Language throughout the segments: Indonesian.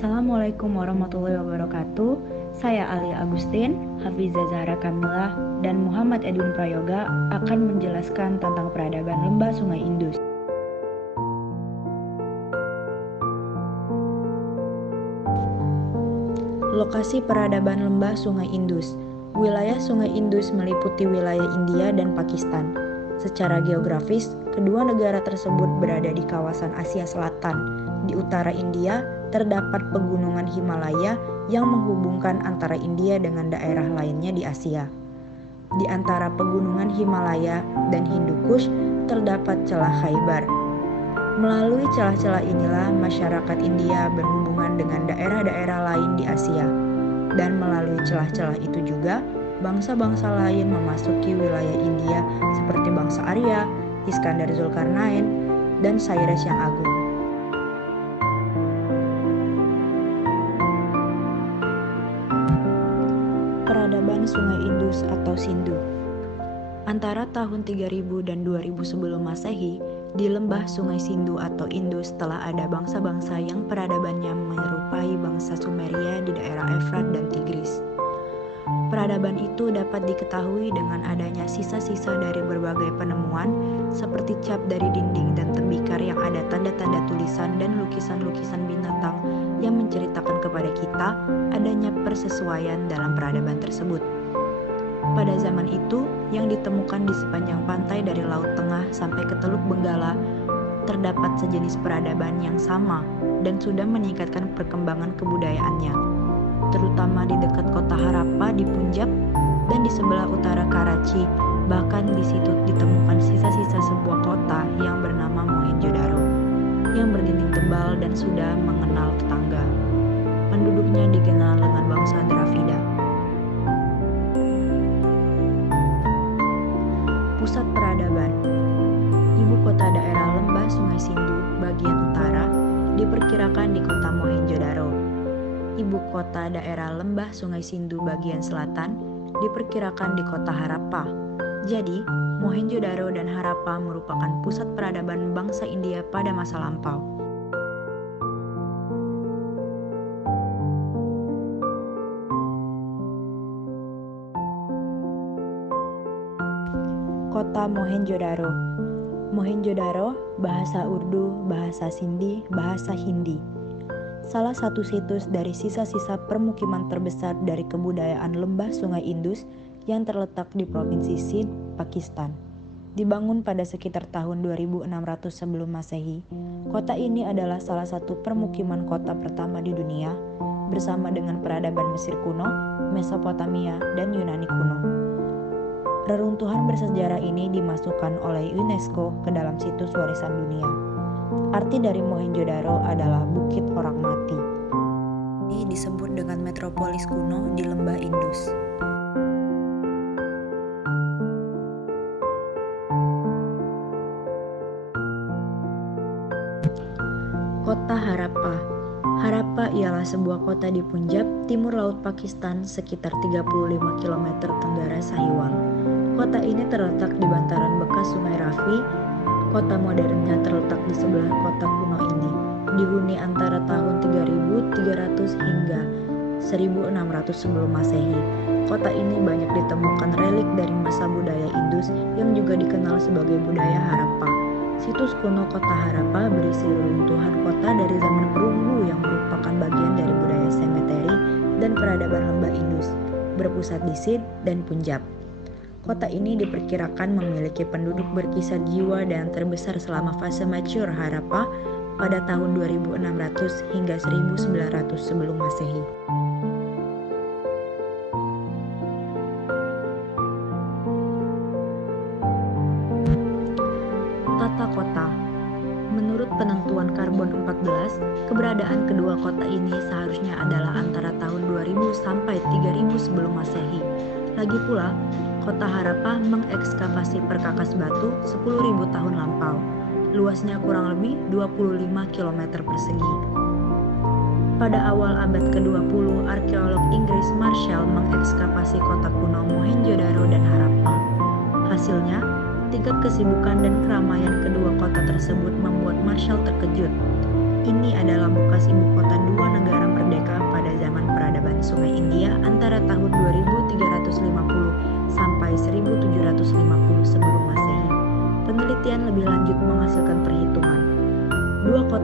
Assalamualaikum warahmatullahi wabarakatuh. Saya Ali Agustin, Hafizah Zahra Kamilah, dan Muhammad Edwin Prayoga akan menjelaskan tentang peradaban lembah Sungai Indus. Lokasi peradaban lembah Sungai Indus. Wilayah Sungai Indus meliputi wilayah India dan Pakistan. Secara geografis, kedua negara tersebut berada di kawasan Asia Selatan. Di utara India, terdapat pegunungan Himalaya yang menghubungkan antara India dengan daerah lainnya di Asia. Di antara pegunungan Himalaya dan Hindu Kush terdapat celah Khaybar. Melalui celah-celah inilah masyarakat India berhubungan dengan daerah-daerah lain di Asia. Dan melalui celah-celah itu juga, bangsa-bangsa lain memasuki wilayah India seperti bangsa Arya, Iskandar Zulkarnain, dan Cyrus yang Agung. Peradaban Sungai Indus atau Sindhu. Antara tahun 3000 dan 2000 sebelum Masehi, di lembah Sungai Sindhu atau Indus telah ada bangsa-bangsa yang peradabannya menyerupai bangsa Sumeria di daerah Efrat dan Tigris. Peradaban itu dapat diketahui dengan adanya sisa-sisa dari berbagai penemuan seperti cap dari dinding dan tembikar yang ada tanda-tanda tulisan dan lukisan-lukisan binatang yang menceritakan kepada kita adanya persesuaian dalam peradaban tersebut. Pada zaman itu, yang ditemukan di sepanjang pantai dari Laut Tengah sampai ke Teluk Benggala, terdapat sejenis peradaban yang sama dan sudah meningkatkan perkembangan kebudayaannya, terutama di dekat kota Harappa di Punjab dan di sebelah utara Karachi. Bahkan di situ ditemukan sisa-sisa sebuah kota yang bernama Mohenjo-daro, yang berdinding tebal dan sudah mengenal tetangga. Penduduknya dikenal dengan bangsa Dravida. Pusat peradaban. Ibu kota daerah lembah Sungai Sindhu bagian utara diperkirakan di kota Mohenjo-daro. Ibu kota daerah lembah Sungai Sindhu bagian selatan diperkirakan di kota Harappa. Jadi, Mohenjo-daro dan Harappa merupakan pusat peradaban bangsa India pada masa lampau. Kota Mohenjo-daro. Mohenjo-daro, bahasa Urdu, bahasa Sindhi, bahasa Hindi. Salah satu situs dari sisa-sisa permukiman terbesar dari kebudayaan lembah Sungai Indus yang terletak di Provinsi Sindh, Pakistan. Dibangun pada sekitar tahun 2600 sebelum Masehi, kota ini adalah salah satu permukiman kota pertama di dunia, bersama dengan peradaban Mesir kuno, Mesopotamia, dan Yunani kuno. Reruntuhan bersejarah ini dimasukkan oleh UNESCO ke dalam situs warisan dunia. Arti dari Mohenjo-daro adalah Bukit Orang Mati. Ini disebut dengan metropolis kuno di lembah Indus. Kota Harappa. Harappa ialah sebuah kota di Punjab, timur laut Pakistan, sekitar 35 km tenggara Sahiwal. Kota ini terletak di bantaran bekas Sungai Ravi. Kota modernnya terletak di sebelah kota kuno ini, dihuni antara tahun 3300 hingga 1600 sebelum Masehi. Kota ini banyak ditemukan relik dari masa budaya Indus yang juga dikenal sebagai budaya Harappa. Situs kuno kota Harappa berisi reruntuhan kota dari zaman perunggu yang merupakan bagian dari budaya Semeteri dan peradaban lembah Indus, berpusat di Sindh dan Punjab. Kota ini diperkirakan memiliki penduduk berkisar jiwa dan terbesar selama fase mature Harappa pada tahun 2600 hingga 1900 sebelum Masehi. Tata kota. Menurut penentuan Karbon 14, keberadaan kedua kota ini seharusnya adalah antara tahun 2000 sampai 3000 sebelum Masehi. Lagi pula, kota Harappa mengekskavasi perkakas batu 10.000 tahun lampau. Luasnya kurang lebih 25 km persegi. Pada awal abad ke-20, arkeolog Inggris Marshall mengekskavasi kota kuno Mohenjo-daro dan Harappa. Hasilnya, tingkat kesibukan dan keramaian kedua kota tersebut membuat Marshall terkejut. Ini adalah bekas ibu kota dua negara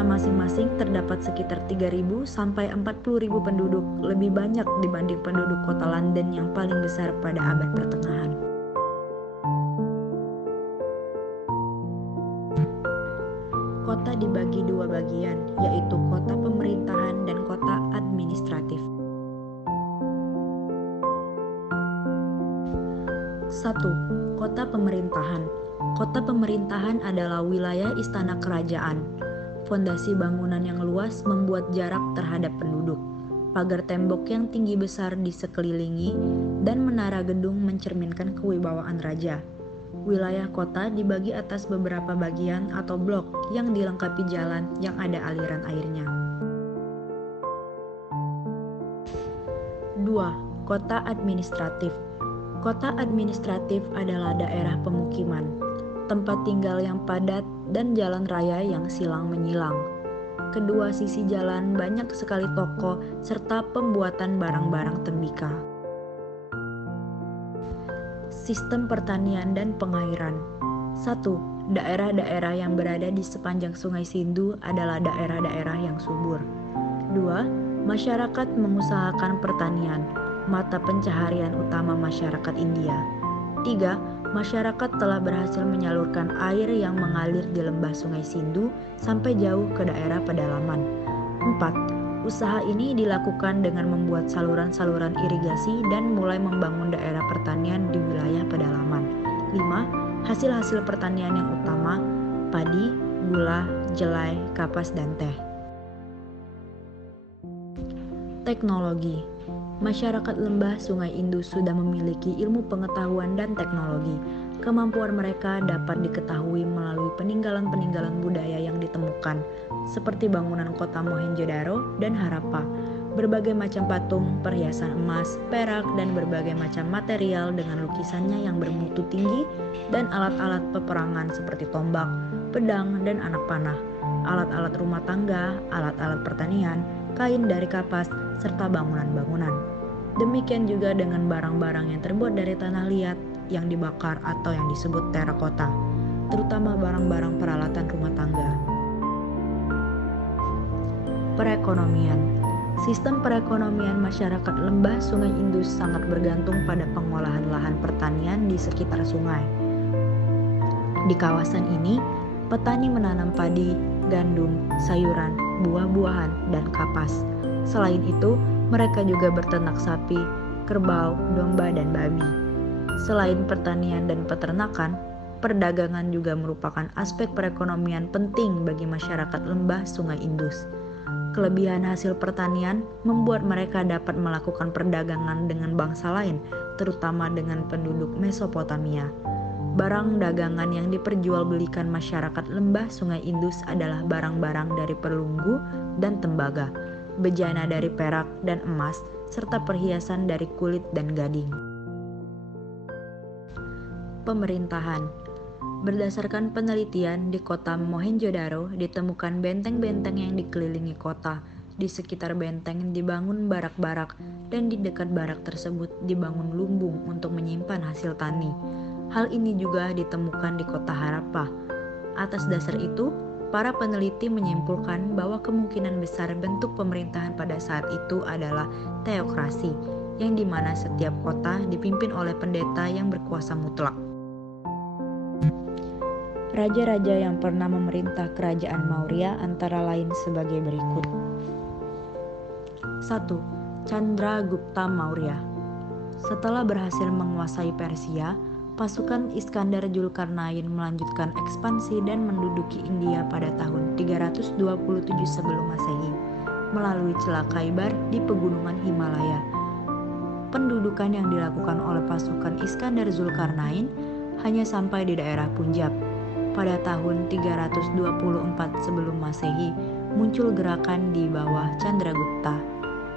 kota masing-masing terdapat sekitar 3.000 sampai 40.000 penduduk, lebih banyak dibanding penduduk kota London yang paling besar pada abad pertengahan. Kota dibagi dua bagian, yaitu kota pemerintahan dan kota administratif. 1. Kota pemerintahan. Kota pemerintahan adalah wilayah istana kerajaan. Fondasi bangunan yang luas membuat jarak terhadap penduduk. Pagar tembok yang tinggi besar di sekelilingi dan menara gedung mencerminkan kewibawaan raja. Wilayah kota dibagi atas beberapa bagian atau blok yang dilengkapi jalan yang ada aliran airnya. 2. Kota administratif. Kota administratif adalah daerah pemukiman, tempat tinggal yang padat dan jalan raya yang silang menyilang. Kedua sisi jalan banyak sekali toko serta pembuatan barang-barang tembikar. Sistem pertanian dan pengairan. 1. Daerah-daerah yang berada di sepanjang Sungai Sindhu adalah daerah-daerah yang subur. 2. Masyarakat mengusahakan pertanian, mata pencaharian utama masyarakat India. 3. Masyarakat telah berhasil menyalurkan air yang mengalir di lembah Sungai Sindhu sampai jauh ke daerah pedalaman. 4. Usaha ini dilakukan dengan membuat saluran-saluran irigasi dan mulai membangun daerah pertanian di wilayah pedalaman. 5. Hasil-hasil pertanian yang utama, padi, gula, jelai, kapas, dan teh. Teknologi. Masyarakat lembah Sungai Indus sudah memiliki ilmu pengetahuan dan teknologi. Kemampuan mereka dapat diketahui melalui peninggalan-peninggalan budaya yang ditemukan, seperti bangunan kota Mohenjo-daro dan Harappa, berbagai macam patung, perhiasan emas, perak, dan berbagai macam material dengan lukisannya yang bermutu tinggi, dan alat-alat peperangan seperti tombak, pedang, dan anak panah, alat-alat rumah tangga, alat-alat pertanian, kain dari kapas, serta bangunan-bangunan. Demikian juga dengan barang-barang yang terbuat dari tanah liat yang dibakar atau yang disebut terakota, terutama barang-barang peralatan rumah tangga. Perekonomian. Sistem perekonomian masyarakat lembah Sungai Indus sangat bergantung pada pengolahan lahan pertanian di sekitar sungai. Di kawasan ini, petani menanam padi, gandum, sayuran, buah-buahan, dan kapas. Selain itu, mereka juga berternak sapi, kerbau, domba, dan babi. Selain pertanian dan peternakan, perdagangan juga merupakan aspek perekonomian penting bagi masyarakat lembah Sungai Indus. Kelebihan hasil pertanian membuat mereka dapat melakukan perdagangan dengan bangsa lain, terutama dengan penduduk Mesopotamia. Barang dagangan yang diperjualbelikan masyarakat lembah Sungai Indus adalah barang-barang dari perunggu dan tembaga, bejana dari perak dan emas, serta perhiasan dari kulit dan gading. Pemerintahan. Berdasarkan penelitian, di kota Mohenjo-daro ditemukan benteng-benteng yang dikelilingi kota. Di sekitar benteng dibangun barak-barak, dan di dekat barak tersebut dibangun lumbung untuk menyimpan hasil tani. Hal ini juga ditemukan di kota Harappa. Atas dasar itu, para peneliti menyimpulkan bahwa kemungkinan besar bentuk pemerintahan pada saat itu adalah teokrasi, yang dimana setiap kota dipimpin oleh pendeta yang berkuasa mutlak. Raja-raja yang pernah memerintah kerajaan Maurya antara lain sebagai berikut. 1. Chandragupta Maurya. Setelah berhasil menguasai Persia, pasukan Iskandar Zulkarnain melanjutkan ekspansi dan menduduki India pada tahun 327 sebelum Masehi melalui Celah Khaybar di pegunungan Himalaya. Pendudukan yang dilakukan oleh pasukan Iskandar Zulkarnain hanya sampai di daerah Punjab. Pada tahun 324 sebelum Masehi, muncul gerakan di bawah Chandragupta.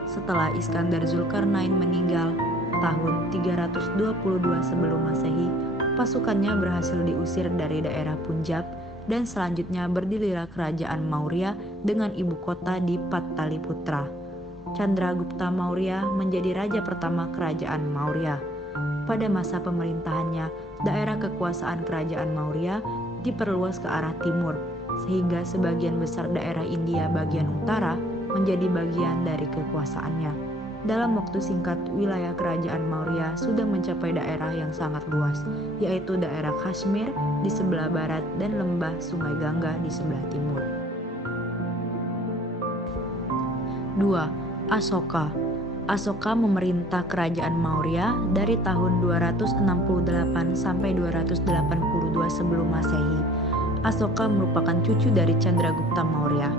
Setelah Iskandar Zulkarnain meninggal, tahun 322 sebelum Masehi, pasukannya berhasil diusir dari daerah Punjab dan selanjutnya berdirilah kerajaan Maurya dengan ibu kota di Pataliputra. Chandragupta Maurya menjadi raja pertama kerajaan Maurya. Pada masa pemerintahannya, daerah kekuasaan kerajaan Maurya diperluas ke arah timur, sehingga sebagian besar daerah India bagian utara menjadi bagian dari kekuasaannya. Dalam waktu singkat, wilayah kerajaan Maurya sudah mencapai daerah yang sangat luas, yaitu daerah Kashmir di sebelah barat dan lembah Sungai Gangga di sebelah timur. 2. Asoka. Asoka memerintah kerajaan Maurya dari tahun 268 sampai 282 sebelum Masehi. Asoka merupakan cucu dari Chandragupta Maurya.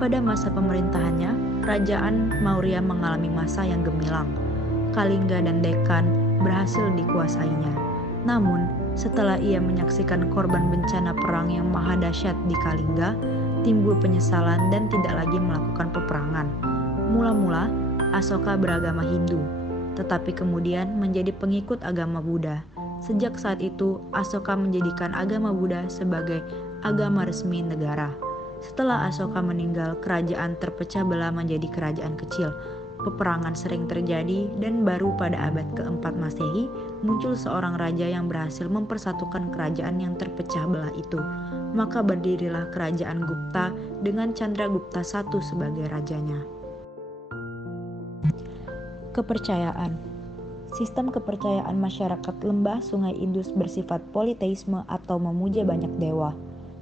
Pada masa pemerintahannya, kerajaan Maurya mengalami masa yang gemilang. Kalingga dan Deccan berhasil dikuasainya. Namun, setelah ia menyaksikan korban bencana perang yang maha dahsyat di Kalingga, timbul penyesalan dan tidak lagi melakukan peperangan. Mula-mula, Asoka beragama Hindu, tetapi kemudian menjadi pengikut agama Buddha. Sejak saat itu, Asoka menjadikan agama Buddha sebagai agama resmi negara. Setelah Asoka meninggal, kerajaan terpecah belah menjadi kerajaan kecil. Peperangan sering terjadi dan baru pada abad keempat Masehi muncul seorang raja yang berhasil mempersatukan kerajaan yang terpecah belah itu. Maka berdirilah kerajaan Gupta dengan Chandragupta I sebagai rajanya. Kepercayaan. Sistem kepercayaan masyarakat lembah Sungai Indus bersifat politeisme atau memuja banyak dewa.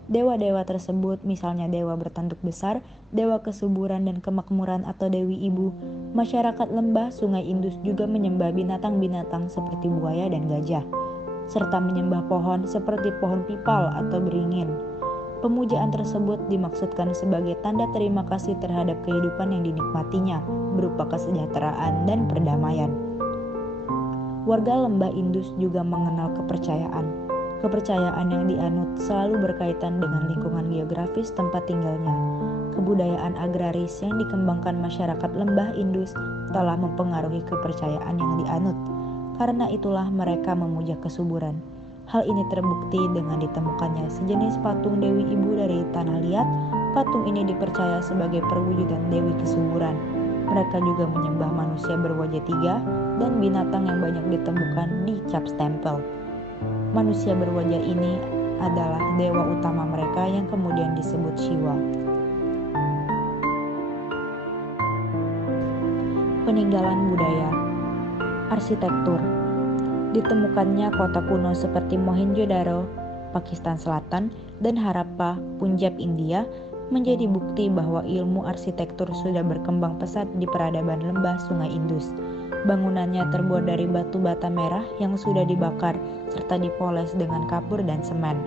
Dewa-dewa tersebut misalnya dewa bertanduk besar, dewa kesuburan dan kemakmuran atau Dewi Ibu. Masyarakat lembah Sungai Indus juga menyembah binatang-binatang seperti buaya dan gajah, serta menyembah pohon seperti pohon pipal atau beringin. Pemujaan tersebut dimaksudkan sebagai tanda terima kasih terhadap kehidupan yang dinikmatinya, berupa kesejahteraan dan perdamaian. Warga lembah Indus juga mengenal kepercayaan. Kepercayaan yang dianut selalu berkaitan dengan lingkungan geografis tempat tinggalnya. Kebudayaan agraris yang dikembangkan masyarakat lembah Indus telah mempengaruhi kepercayaan yang dianut. Karena itulah mereka memuja kesuburan. Hal ini terbukti dengan ditemukannya sejenis patung Dewi Ibu dari tanah liat. Patung ini dipercaya sebagai perwujudan Dewi Kesuburan. Mereka juga menyembah manusia berwajah tiga dan binatang yang banyak ditemukan di cap stempel. Manusia berwajah ini adalah dewa utama mereka yang kemudian disebut Shiva. Peninggalan budaya. Arsitektur. Ditemukannya kota kuno seperti Mohenjo-daro, Pakistan Selatan, dan Harappa, Punjab, India, menjadi bukti bahwa ilmu arsitektur sudah berkembang pesat di peradaban lembah Sungai Indus. Bangunannya terbuat dari batu bata merah yang sudah dibakar serta dipoles dengan kapur dan semen.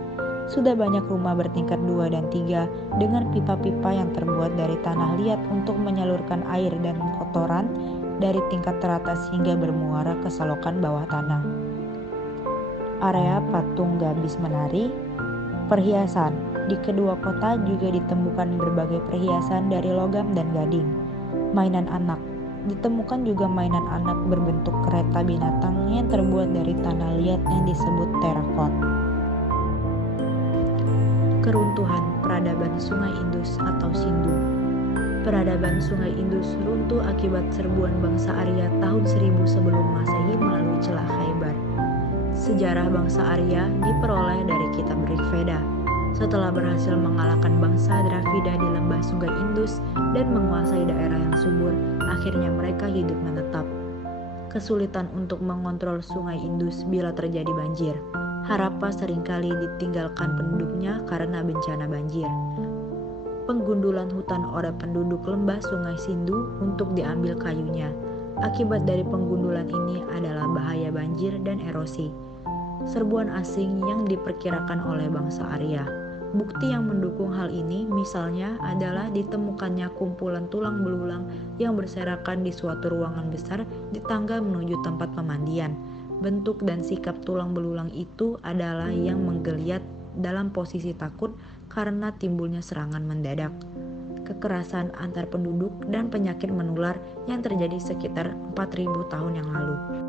Sudah banyak rumah bertingkat 2 dan 3 dengan pipa-pipa yang terbuat dari tanah liat untuk menyalurkan air dan kotoran dari tingkat teratas hingga bermuara ke selokan bawah tanah. Area patung gabis menari. Perhiasan. Di kedua kota juga ditemukan berbagai perhiasan dari logam dan gading. Mainan anak. Ditemukan juga mainan anak berbentuk kereta binatang yang terbuat dari tanah liat yang disebut terakot. Keruntuhan peradaban Sungai Indus atau Sindhu. Peradaban Sungai Indus runtuh akibat serbuan bangsa Arya tahun 1000 sebelum Masehi melalui Celah Khaybar. Sejarah bangsa Arya diperoleh dari kitab Rig Veda. Setelah berhasil mengalahkan bangsa Dravida di lembah Sungai Indus dan menguasai daerah yang subur, akhirnya mereka hidup menetap. Kesulitan untuk mengontrol Sungai Indus bila terjadi banjir. Harappa seringkali ditinggalkan penduduknya karena bencana banjir. Penggundulan hutan oleh penduduk lembah Sungai Sindhu untuk diambil kayunya. Akibat dari penggundulan ini adalah bahaya banjir dan erosi. Serbuan asing yang diperkirakan oleh bangsa Arya. Bukti yang mendukung hal ini misalnya adalah ditemukannya kumpulan tulang belulang yang berserakan di suatu ruangan besar di tangga menuju tempat pemandian. Bentuk dan sikap tulang belulang itu adalah yang menggeliat dalam posisi takut karena timbulnya serangan mendadak. Kekerasan antar penduduk dan penyakit menular yang terjadi sekitar 4000 tahun yang lalu.